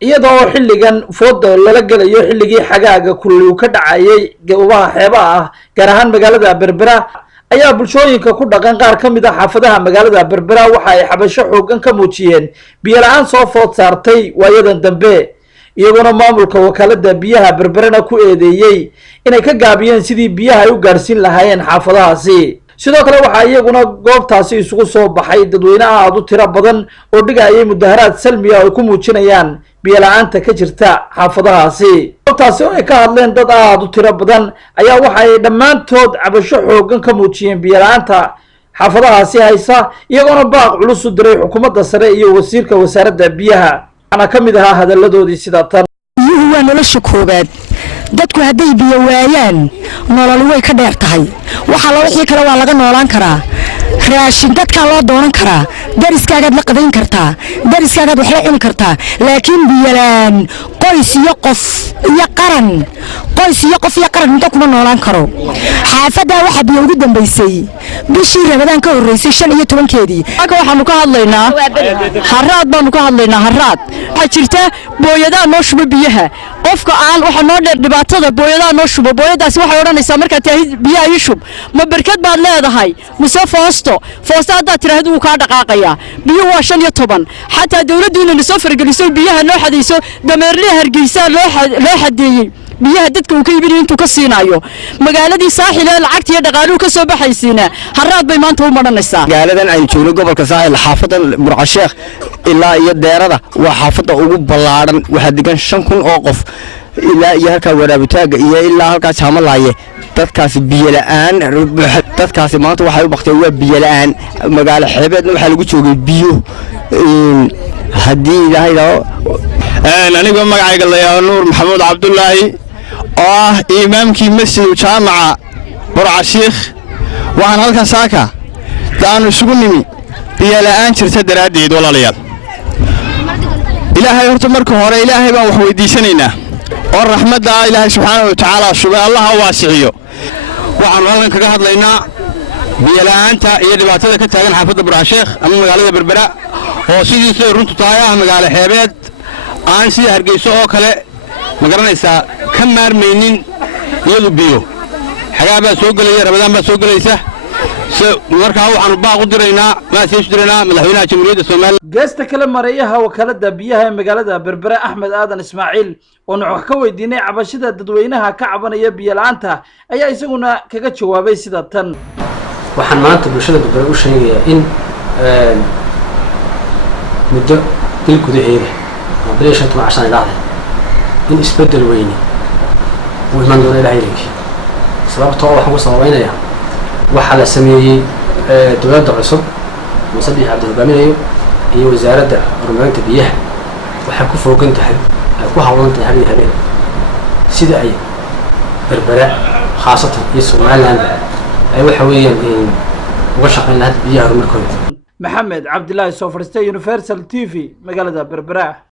iyadoo xilligan foodo lala gelayo xilligii xagaaga kullu ka dhacayay goobaha xeebaha ah gaar ahaan magaalada Berbera ayaa bulshooyinka ku dhaqan qaar ka mid ah xaafadaha magaalada Berbera waxa ay xabasho xoogan ka muujiyeen biyo la'aan soo food saartay waayadan dambe iyaguna maamulka wakaalada biyaha Berberana ku eedeeyay inay ka gaabiyeen sidii biyaha ay u gaarsiin lahaayeen xaafadahaasi sidoo kale waxa iyaguna goobtaasi isugu soo baxay dadweynaha aad u tiro badan oo dhigayay mudaharaad salmi ah oo ku muujinayaan biyo la'aanta ka jirta xaafadahaasi goobtaasi oo ay ka hadleen dad aad u tiro badan ayaa waxa ay dhammaantood cabasho xoogan ka muujiyeen biyo la'aanta xaafadahaasi haysa iyaguna baaq culus u diray xukuumadda sare iyo wasiirka wasaaradda biyaha ana ka mid ahaa hadaladoodii sida tan biyuhu waa nolosha koobaad dadku hadday biyo waayaan nolol way ka dheer tahay waxa la wixii kale waa laga noolaan karaa raashin dadka loo doonan karaa dariskaagaad la qadayn kartaa dariskaagaad wax la cuni kartaa laakiin biyo la'aan qoys iyo qof iyo qaran inta kuma noolaan karo xaafadda waxa biyo ugu dambeysay bishii Ramadaan ka horeysay 15keedii waxaanu ka hadlaynaa haraad waxa jirta booyada noo shuba biyaha qofka aan waxa noo dheer dhibaatada booyada noo shuba booyadaas waxay oranaysaa marka tahay biyaha ii shub ma barkad baad leedahay mise foosto hadda tiraahdo uu ka dhaqaaqaya biyo waa 15 xataa dawladdu inay soo fargeliso biyaha noo xadayso dameerle Hargeysa loo xadeeyay biyaha dadka uu ka iibinayo intuu ka siinayo magaaladii saaxil ee lacagta iyo dhaqaaluhu ka soo baxaysiina haraad bay maanta u maranaysaa magaaladan ay joogno gobolka saaxil xaafadan Burcasheekh ilaa iyo deerada waa xaafada ugu ballaaran waxa degan 5,000 oo qof ilaa iyo halka waraabitaaga iyo ilaa halka Jaamalaaye dadkaasi biyo la'aan dadkaasi maanta waxay u baqtay waa biyo la'aan magaalo xeebeedna waxa lagu joogay biyo hadii ilaahay aniga magacayga la yahay Nuur Maxamuud Cabdullaahi oo imaamkii masjid jaamaca Burcasheekh waxaan halkan saaka daan isugu nimi biyo la'aan jirta daraadeed walaalayaal ilaahay horta marka hore ilaahay baan wax weydiisanaynaa oo raxmadda ilaahay subxaanahu wa ta'aala shubay Allah waasixiyo waxaan halkan kaga hadlaynaa biyo la'aanta iyo dhibaatada ka taagan xaafadda Burcasheekh ama magaalada Berbera oo sidii runtu tahay magaalo xeebeed aan si Hargeysa oo kale ma garanaysaa ka maarmaynin iyadu biyo xagaaba soo galay Ramadaan ba soo galaysa markaa waxaan baaq u diraynaa madaxweynaha jamhuuriyadda Soomaaliya geesta kale mareeyaha wakaalada biyaha ee magaalada Berbera Axmed Aadan Ismaaciil oo wax ka weydiinay cabashada dadweynaha ka cabanaya biyo la'aanta ayaa isaguna kaga jawaabay sida tan waxaan maanta bulshada Berbera u sheegayaa in muddo bil gudaheeda بليش أنتم عشان الأعلى إن إسبدل ويني ومن دون إلهي لك سبب طوال حمص ويني يا وحلا سمي دولة عصب مصدق عبد البامين هي وزارة رمضان تبيها وحكوا فوق أنت حب حكوا حاولنا تهري هري سيد أي بربراء خاصة يسوع معلنا أي وحويا وشقنا هاد بيها رمضان محمد عبد الله سوفرستي يونيفرسال تي في مقالة بربراء